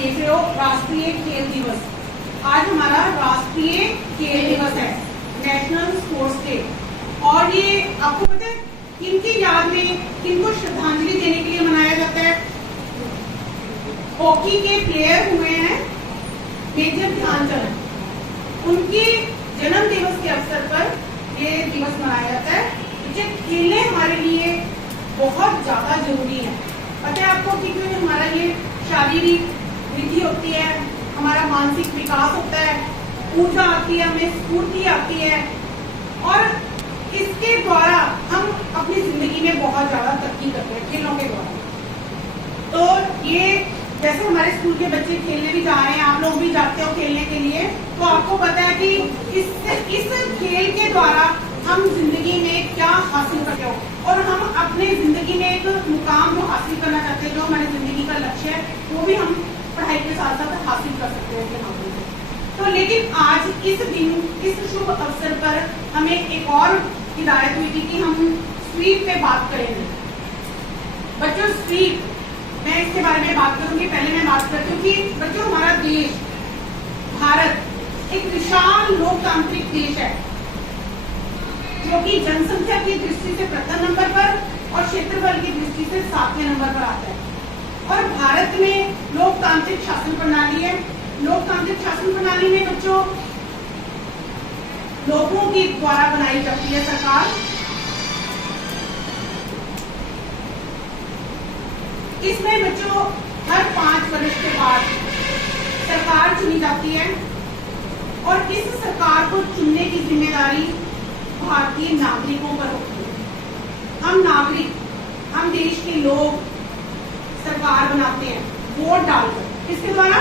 देख रहे हो राष्ट्रीय खेल दिवस। आज हमारा राष्ट्रीय खेल दिवस है, नेशनल स्पोर्ट्स डे। और ये आपको पता है किनकी याद में, किनको श्रद्धांजलि देने के लिए मनाया जाता है? हॉकी के प्लेयर हुए हैं मेजर ध्यानचंद, उनके जन्म दिवस के अवसर पर ये दिवस मनाया जाता है। बच्चे खेलने हमारे लिए बहुत ज्यादा जरूरी है। पता है आपको कि हमारा ये शारीरिक वृद्धि होती है, हमारा मानसिक विकास होता है, ऊर्जा आती है, हमें स्फूर्ति आती है और इसके द्वारा हम अपनी जिंदगी में बहुत ज्यादा तरक्की करते हैं खेलों के द्वारा। तो ये जैसे हमारे स्कूल के बच्चे खेलने भी जा रहे हैं, आप लोग भी जाते हो खेलने के लिए, तो आपको पता है कि इस खेल के द्वारा हम जिंदगी में क्या हासिल करते हो और हम अपने जिंदगी में एक मुकाम जो हासिल करना चाहते हैं, जो हमारी जिंदगी का लक्ष्य है, वो भी हम पढ़ाई के साथ साथ हासिल कर सकते हैं अपने हाथों से। तो लेकिन आज इस दिन, इस शुभ अवसर पर हमें एक और हिदायत हुई थी कि हम स्वीप पे बात करेंगे। बच्चों स्वीप, मैं इसके बारे में बात करूंगी। पहले मैं बात करती हूँ कि बच्चों हमारा देश भारत एक विशाल लोकतांत्रिक देश है जो कि जनसंख्या की दृष्टि से प्रथम नंबर पर और क्षेत्रफल की दृष्टि से 7वें नंबर पर आता है। और भारत में लोकतांत्रिक शासन प्रणाली है। लोकतांत्रिक शासन प्रणाली में बच्चों लोगों के द्वारा बनाई जाती है सरकार। इसमें बच्चों हर 5 वर्ष के बाद सरकार चुनी जाती है और इस सरकार को चुनने की जिम्मेदारी भारतीय नागरिकों पर होती है। हम नागरिक, हम देश के लोग सरकार बनाते हैं वोट डालकर। किसके द्वारा?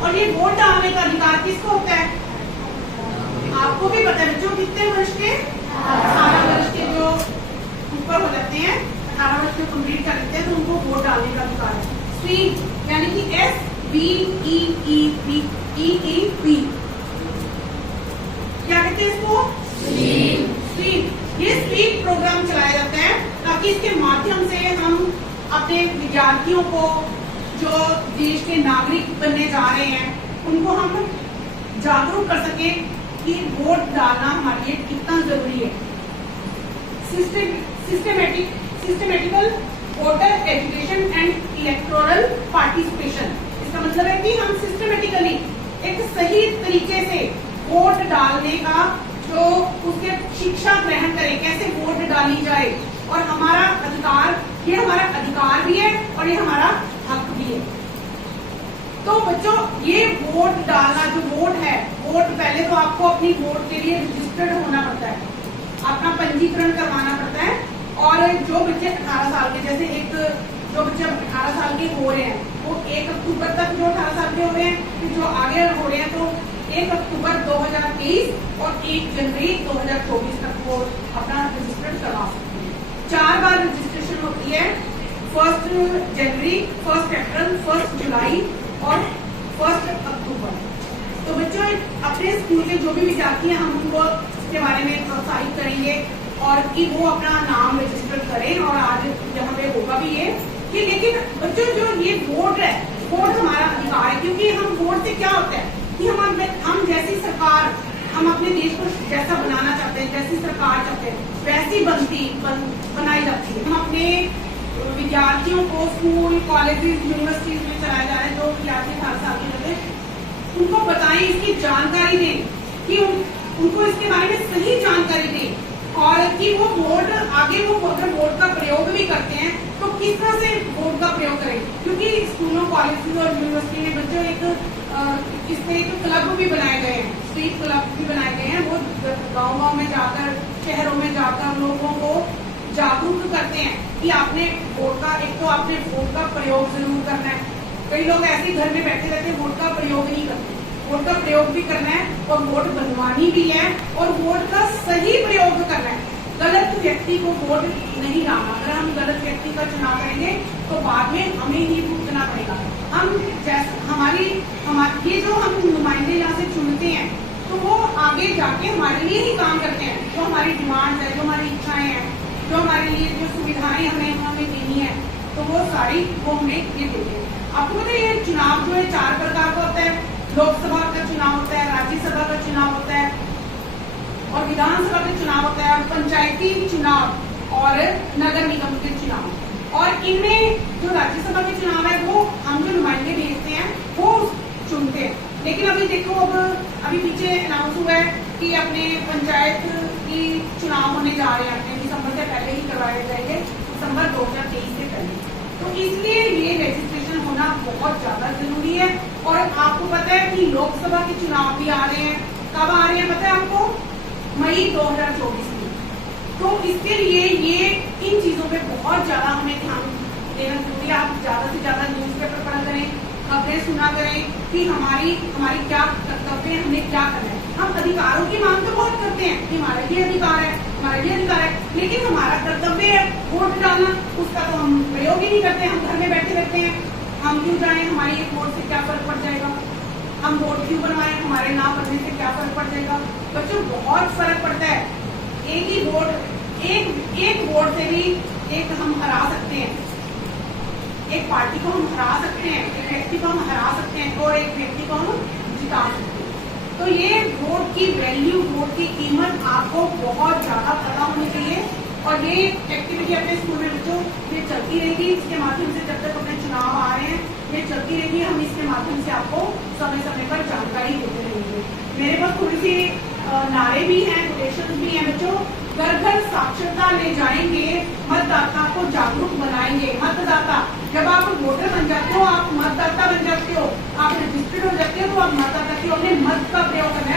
और ये वोट डालने का अधिकार किसको होता है? आपको भी पता है बच्चों, कितने वर्ष के? 18 वर्ष के जो ऊपर हो जाते हैं, 18 वर्ष के कंप्लीट कर लेते हैं, तो उनको वोट डालने का अधिकार है। स्वीप यानी कि SVEEP, क्या कहते हैं इसको? स्वीप। ये स्वीप प्रोग्राम चलाया जाता है ताकि इसके माध्यम से हम अपने विद्यार्थियों को, जो देश के नागरिक बनने जा रहे हैं, उनको हम जागरूक कर सके कि वोट डालना हमारे लिए कितना जरूरी है। Systematical voter education and electoral participation. इसका मतलब है कि हम सिस्टमेटिकली एक सही तरीके से वोट डालने का जो उसके शिक्षा ग्रहण करें, कैसे वोट डाली जाए। और हमारा अधिकार, ये हमारा अधिकार भी है और ये हमारा हक भी है। तो बच्चों ये वोट डालना, जो वोट है, वोट पहले तो आपको अपनी वोट के लिए रजिस्टर्ड होना पड़ता है, अपना पंजीकरण करवाना पड़ता है। और जो बच्चे 18 साल के, जैसे एक जो बच्चे 18 साल के हो रहे हैं वो 1 अक्टूबर तक जो 18 साल के हो रहे हैं, फिर जो आगे हो रहे हैं तो 1 अक्टूबर 2023 और 1 जनवरी 2024 तक वो अपना रजिस्टर्ड करवा सकते हैं। 4 बार रजिस्ट्रेशन होती है, 1 जनवरी, 1 अप्रैल, 1 जुलाई और 1 अक्टूबर। तो बच्चों अपने स्कूल के जो भी विद्यार्थी हैं, हम उनको इसके बारे में प्रोत्साहित करेंगे और कि वो अपना नाम रजिस्टर करें। और आज यहाँ पे होगा भी ये कि, लेकिन बच्चों जो ये वोट है, वोट हमारा अधिकार है। क्योंकि हम वोट से क्या होता है कि हम जैसी सरकार, हम अपने देश को जैसा बनाना चाहते हैं, जैसी सरकार चाहते हैं, वैसी बनाई जाती है। हम अपने विद्यार्थियों को स्कूल, कॉलेजेस, यूनिवर्सिटीज में चलाए जा रहे हैं, जो विद्यार्थी 18 साल के होते हैं, उनको बताएं, इसकी जानकारी दें कि उनको इसके बारे में सही जानकारी दें और कि वो वोट आगे, वो अगर वोट का प्रयोग भी करते हैं तो किस तरह से वोट का प्रयोग करें। क्योंकि स्कूलों, कॉलेज और यूनिवर्सिटी में बच्चों इस तरह के क्लब भी बनाए गए हैं, स्वीप क्लब भी बनाए गए हैं। वो गाँव में जाकर, शहरों में जाकर लोगों को जागरूक करते हैं कि आपने वोट का, एक तो आपने वोट का प्रयोग जरूर करना है। कई लोग ऐसे घर में बैठे रहते हैं, वोट का प्रयोग नहीं करते। वोट का प्रयोग भी करना है और वोट बनवानी भी है और वोट का सही प्रयोग करना है। गलत व्यक्ति को वोट नहीं डालना। अगर हम गलत व्यक्ति का चुनाव करेंगे तो बाद में हमें ही भुगतना पड़ेगा। हम जैसे ये जो हम नुमाइंदे यहाँ से चुनते हैं, तो वो आगे जाके हमारे लिए ही काम करते हैं। जो हमारी डिमांड है, जो हमारी इच्छाएं हैं, जो हमारे लिए जो सुविधाएं हमें देनी है, तो वो सारी वो हमें ये देते हैं। आपको पता है ये चुनाव जो है 4 प्रकार का होता है। लोकसभा का चुनाव होता है, राज्यसभा का चुनाव होता है और विधानसभा का चुनाव होता है, पंचायती चुनाव और नगर निगम के चुनाव। और इनमें जो राज्यसभा के चुनाव है वो हम जो नुमाइंदे भेजते हैं वो चुनते हैं। लेकिन अभी देखो, अब अभी पीछे अनाउंस हुआ है कि अपने पंचायत की चुनाव होने जा रहे हैं, अपने दिसंबर से पहले ही करवाए जाएंगे, दिसंबर 2023 से पहले। तो इसलिए ये रजिस्ट्रेशन होना बहुत ज्यादा जरूरी है। और आपको पता है कि लोकसभा के चुनाव भी आ रहे हैं। कब आ रहे हैं पता है आपको? मई 2024 में। तो इसके लिए ये इन चीजों पे बहुत ज्यादा हमें ध्यान देना जरूरी है। आप ज्यादा से ज्यादा न्यूज़पेपर पढ़ा करें, खबरें सुना करें कि हमारी क्या कर्तव्य है, हमें क्या करना है। हम अधिकारों की मांग तो बहुत करते हैं कि हमारा ये अधिकार है, हमारा ये अधिकार है, लेकिन हमारा कर्तव्य है वोट डालना, उसका तो हम प्रयोग ही नहीं करते। हम घर में बैठे रहते हैं। हम क्यों जाए, हमारी एक वोट से क्या फर्क पड़ जाएगा? हम वोट क्यों बनवाए, हमारे ना बनने से क्या फर्क पड़ जाएगा? बच्चों बहुत फर्क पड़ता है। एक ही वोट, एक वोट से भी एक हम हरा सकते हैं, एक पार्टी को हम हरा सकते हैं, एक व्यक्ति को हम हरा सकते हैं और एक व्यक्ति को हम जिता सकते हैं। तो ये वोट की वैल्यू, वोट की कीमत आपको बहुत ज्यादा पता होनी चाहिए। और ये एक्टिविटी अपने स्कूल में बच्चों ये चलती रहेगी। इसके माध्यम से जब तक अपने चुनाव आ रहे हैं ये चलती रहेगी। हम इसके माध्यम से आपको समय समय पर जानकारी देते रहेंगे। मेरे पास थोड़ी सी नारे भी हैं, कोटेशन भी हैं बच्चों। घर घर साक्षरता ले जाएंगे, मतदाता को जागरूक बनाएंगे। मतदाता, जब आप वोटर बन जाते हो, आप मतदाता बन जाते हो, आप रजिस्टर्ड हो जाते हो, तो आप मतदाता की अपने मत का प्रयोग करना है।